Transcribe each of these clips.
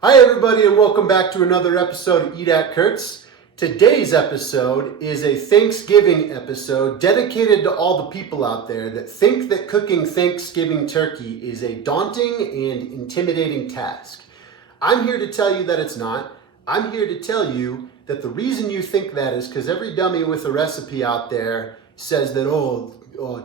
Hi everybody and welcome back to another episode of Eat at Kurt's. Today's episode is a Thanksgiving episode dedicated to all the people out there that think that cooking Thanksgiving turkey is a daunting and intimidating task. I'm here to tell you that it's not. I'm here to tell you that the reason you think that is because every dummy with a recipe out there says that,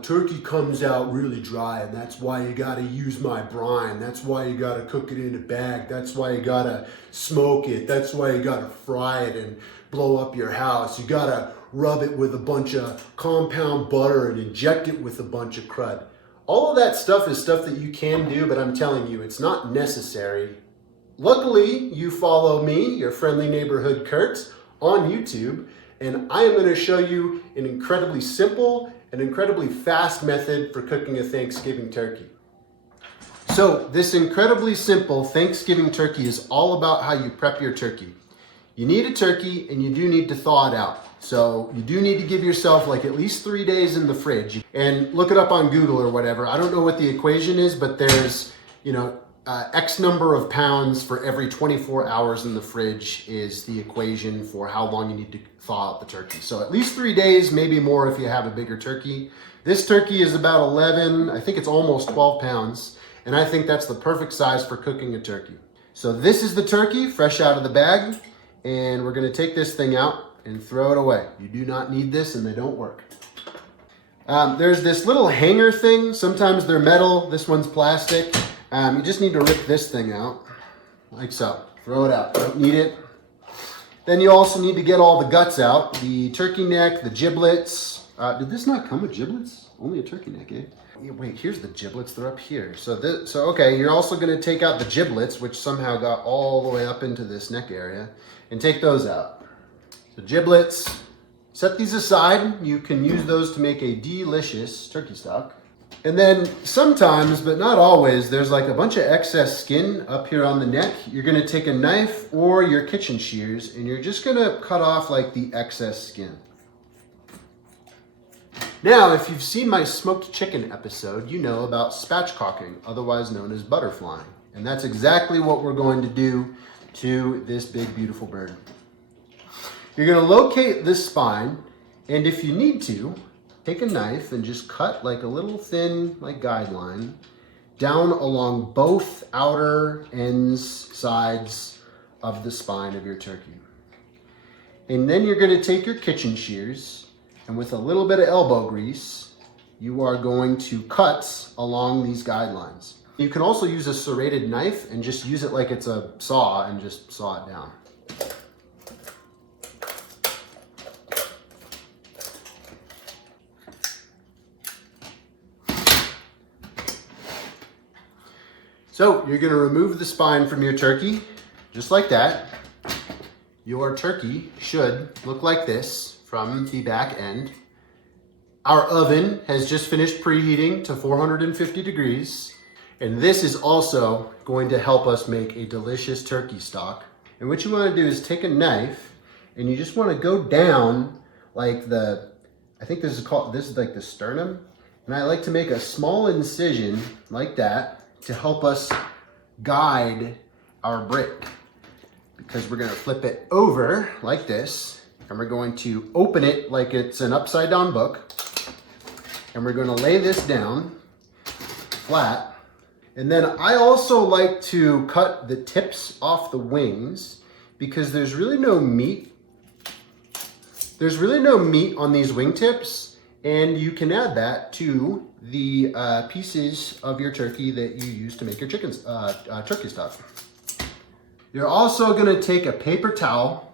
turkey comes out really dry and that's why you gotta use my brine. That's why you gotta cook it in a bag. That's why you gotta smoke it. That's why you gotta fry it and blow up your house. You gotta rub it with a bunch of compound butter and inject it with a bunch of crud. All of that stuff is stuff that you can do, but I'm telling you, it's not necessary. Luckily, you follow me, your friendly neighborhood Kurt, on YouTube, and I am going to show you an incredibly simple and incredibly fast method for cooking a Thanksgiving turkey. So this incredibly simple Thanksgiving turkey is all about how you prep your turkey. You need a turkey and you do need to thaw it out. So you do need to give yourself like at least 3 days in the fridge and look it up on Google or whatever. I don't know what the equation is, but there's, X number of pounds for every 24 hours in the fridge is the equation for how long you need to thaw out the turkey. So at least 3 days, maybe more if you have a bigger turkey. This turkey is about 11, I think it's almost 12 pounds. And I think that's the perfect size for cooking a turkey. So this is the turkey fresh out of the bag. And we're gonna take this thing out and throw it away. You do not need this and they don't work. There's this little hanger thing. Sometimes they're metal, this one's plastic. You just need to rip this thing out, like so. Throw it out, don't need it. Then you also need to get all the guts out. The turkey neck, the giblets. Did this not come with giblets? Only a turkey neck, eh? Wait, here's the giblets, they're up here. So okay, you're also gonna take out the giblets, which somehow got all the way up into this neck area, and take those out. So giblets, set these aside. You can use those to make a delicious turkey stock. And then sometimes, but not always, there's like a bunch of excess skin up here on the neck. You're gonna take a knife or your kitchen shears and you're just gonna cut off like the excess skin. Now, if you've seen my smoked chicken episode, you know about spatchcocking, otherwise known as butterflying. And that's exactly what we're going to do to this big, beautiful bird. You're gonna locate this spine, and if you need to, take a knife and just cut like a little thin guideline down along both outer sides of the spine of your turkey. And then you're gonna take your kitchen shears and with a little bit of elbow grease, you are going to cut along these guidelines. You can also use a serrated knife and just use it like it's a saw and just saw it down. So you're gonna remove the spine from your turkey, just like that. Your turkey should look like this from the back end. Our oven has just finished preheating to 450 degrees. And this is also going to help us make a delicious turkey stock. And what you wanna do is take a knife and you just wanna go down like I think this is like the sternum. And I like to make a small incision like that to help us guide our brick, because we're gonna flip it over like this and we're going to open it like it's an upside down book, and we're gonna lay this down flat. And then I also like to cut the tips off the wings because there's really no meat on these wingtips. And you can add that to the pieces of your turkey that you use to make your turkey stock. You're also gonna take a paper towel,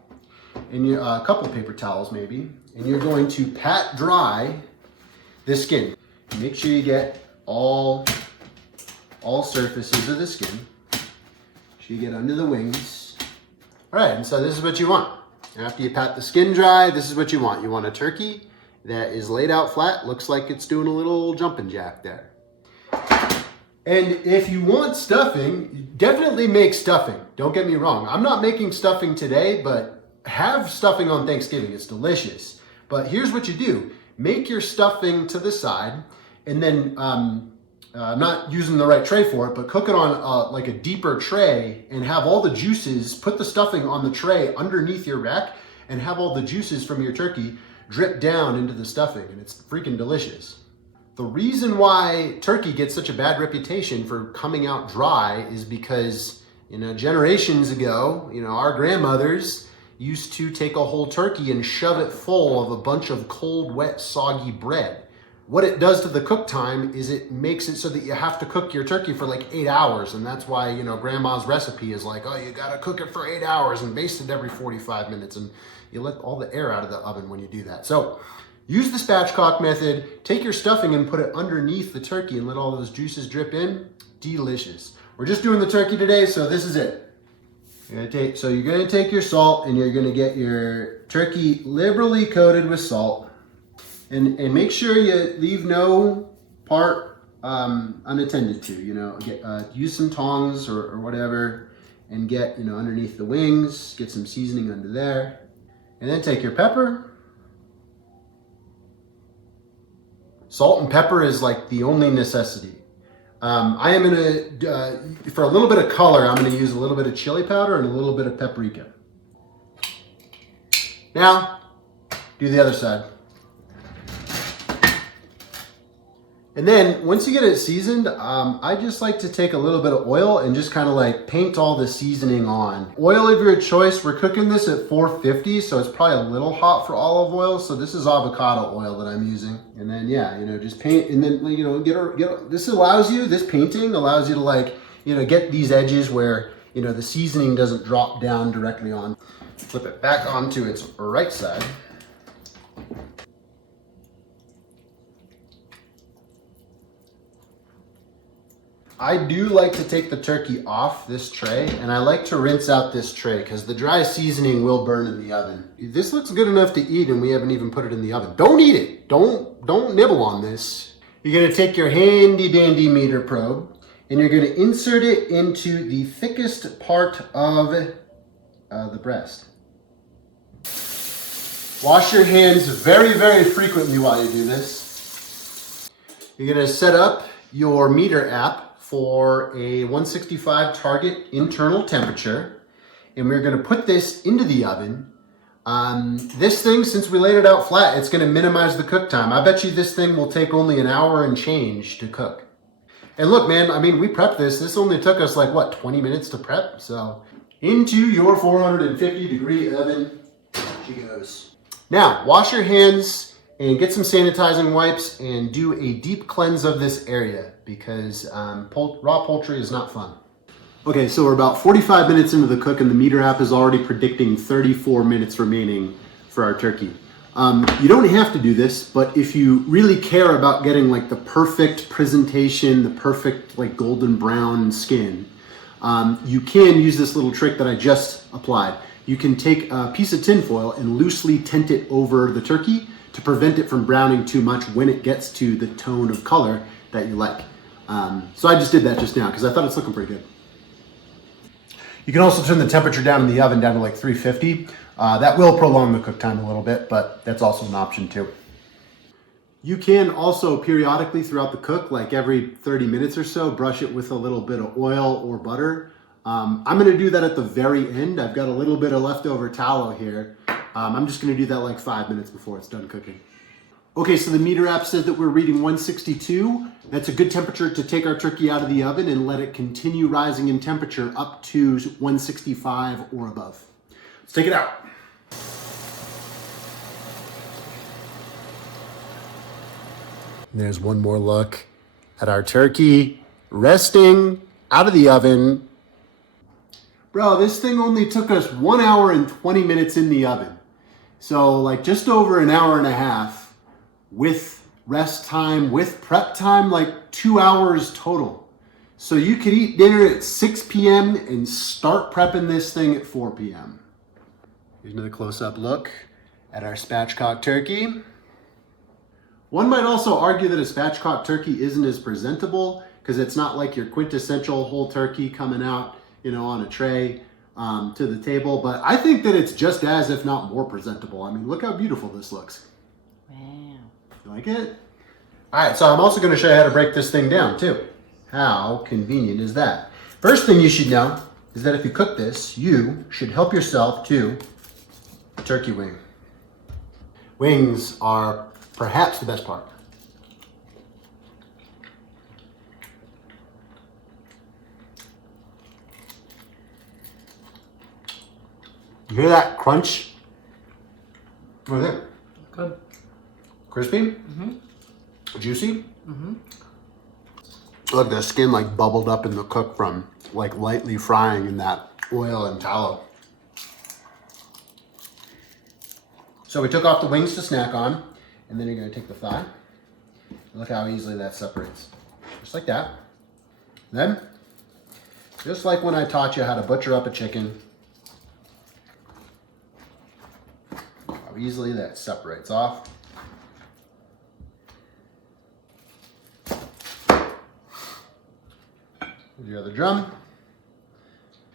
and a couple paper towels maybe, and you're going to pat dry the skin. Make sure you get all surfaces of the skin. Make sure you get under the wings. All right, and so this is what you want. After you pat the skin dry, this is what you want. You want a turkey that is laid out flat, looks like it's doing a little jumping jack there. And if you want stuffing, definitely make stuffing. Don't get me wrong. I'm not making stuffing today, but have stuffing on Thanksgiving. It's delicious. But here's what you do. Make your stuffing to the side, and then I'm not using the right tray for it, but cook it on like a deeper tray and have all the juices, put the stuffing on the tray underneath your rack and have all the juices from your turkey drip down into the stuffing, and it's freaking delicious. The reason why turkey gets such a bad reputation for coming out dry is because, generations ago, our grandmothers used to take a whole turkey and shove it full of a bunch of cold, wet, soggy bread. What it does to the cook time is it makes it so that you have to cook your turkey for like 8 hours. And that's why, grandma's recipe is like, oh, you gotta cook it for 8 hours and baste it every 45 minutes. And you let all the air out of the oven when you do that. So use the spatchcock method, take your stuffing and put it underneath the turkey and let all those juices drip in. Delicious. We're just doing the turkey today, so this is it. You're gonna take your salt and you're gonna get your turkey liberally coated with salt. And make sure you leave no part unattended to. Use some tongs or whatever and get underneath the wings, get some seasoning under there. And then take your pepper. Salt and pepper is like the only necessity. I am gonna, for a little bit of color, I'm gonna use a little bit of chili powder and a little bit of paprika. Now, do the other side. And then once you get it seasoned, I just like to take a little bit of oil and just kind of like paint all the seasoning on. Oil of your choice. We're cooking this at 450, so it's probably a little hot for olive oil. So this is avocado oil that I'm using. And then just paint, and then this painting allows you to get these edges where the seasoning doesn't drop down directly on. Flip it back onto its right side. I do like to take the turkey off this tray, and I like to rinse out this tray because the dry seasoning will burn in the oven. This looks good enough to eat and we haven't even put it in the oven. Don't eat it. Don't nibble on this. You're gonna take your handy dandy meter probe and you're gonna insert it into the thickest part of the breast. Wash your hands very, very frequently while you do this. You're gonna set up your meter app for a 165 target internal temperature, and we're gonna put this into the oven. This thing, since we laid it out flat, it's gonna minimize the cook time. I bet you this thing will take only an hour and change to cook. And look, man, we prepped this. This only took us 20 minutes to prep. So into your 450 degree oven she goes. Now, wash your hands and get some sanitizing wipes and do a deep cleanse of this area because raw poultry is not fun. Okay, so we're about 45 minutes into the cook and the meter app is already predicting 34 minutes remaining for our turkey. You don't have to do this, but if you really care about getting the perfect presentation, the perfect golden brown skin, you can use this little trick that I just applied. You can take a piece of tin foil and loosely tint it over the turkey to prevent it from browning too much when it gets to the tone of color that you like. So I just did that just now because I thought it's looking pretty good. You can also turn the temperature down in the oven down to 350. That will prolong the cook time a little bit, but that's also an option too. You can also periodically throughout the cook, every 30 minutes or so, brush it with a little bit of oil or butter. I'm gonna do that at the very end. I've got a little bit of leftover tallow here. I'm just gonna do that 5 minutes before it's done cooking. Okay, so the meter app says that we're reading 162. That's a good temperature to take our turkey out of the oven and let it continue rising in temperature up to 165 or above. Let's take it out. There's one more look at our turkey resting out of the oven. Bro, this thing only took us 1 hour and 20 minutes in the oven. So just over an hour and a half with rest time, with prep time, 2 hours total. So you could eat dinner at 6 p.m. and start prepping this thing at 4 p.m. Here's another close-up look at our spatchcock turkey. One might also argue that a spatchcock turkey isn't as presentable because it's not your quintessential whole turkey coming out on a tray to the table, but I think that it's just as, if not more presentable. Look how beautiful this looks. Wow. You like it? All right, so I'm also going to show you how to break this thing down too. How convenient is that? First thing you should know is that if you cook this, you should help yourself to a turkey wing. Wings are perhaps the best part. You hear that crunch? Right there. Good. Crispy? Mm-hmm. Juicy? Mm-hmm. Look, the skin like bubbled up in the cook from like lightly frying in that oil and tallow. So we took off the wings to snack on, and then you're gonna take the thigh. Look how easily that separates. Just like that. Then, just like when I taught you how to butcher up a chicken, how easily that separates off. Here's your other drum.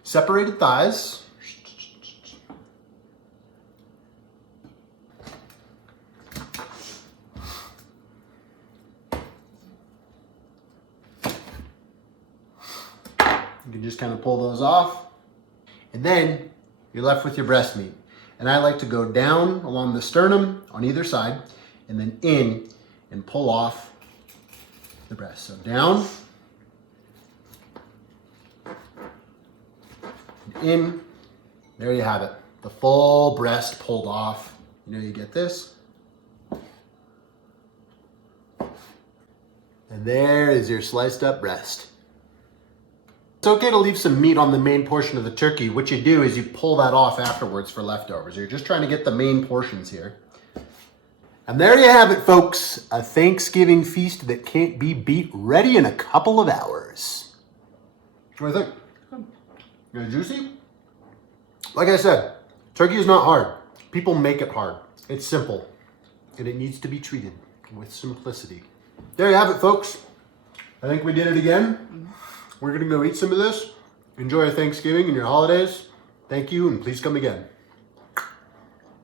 Separated thighs. You can just kind of pull those off. And then you're left with your breast meat. And I like to go down along the sternum on either side and then in and pull off the breast. So down, in, there you have it. The full breast pulled off. You know, you get this. And there is your sliced up breast. It's okay to leave some meat on the main portion of the turkey. What you do is you pull that off afterwards for leftovers. You're just trying to get the main portions here. And there you have it, folks. A Thanksgiving feast that can't be beat, ready in a couple of hours. What do you think? Is it juicy? Like I said, turkey is not hard. People make it hard. It's simple, and it needs to be treated with simplicity. There you have it, folks. I think we did it again. We're gonna go eat some of this. Enjoy your Thanksgiving and your holidays. Thank you, and please come again.